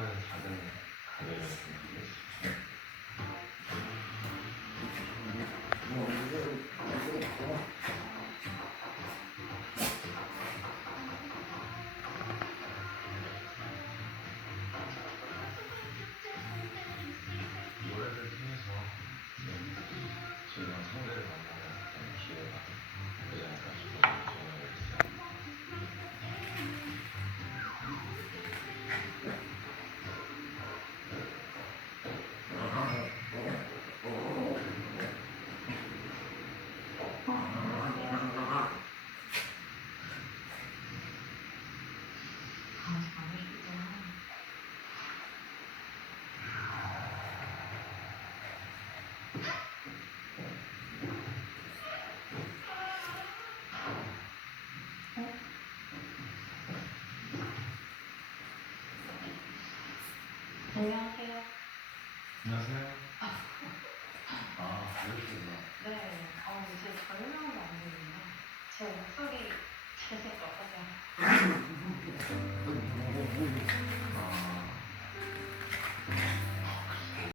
하는 작은 가게를 준비했습니다. 노래를 통해서 제가 상대를 만나는 기회가 되지 않을까 싶어서 전화를 했어요. 안녕하세요. 안녕하세요. 그러시구나. 네. 이제 별명도 안 들리나? 제 목소리 잘생겼어요.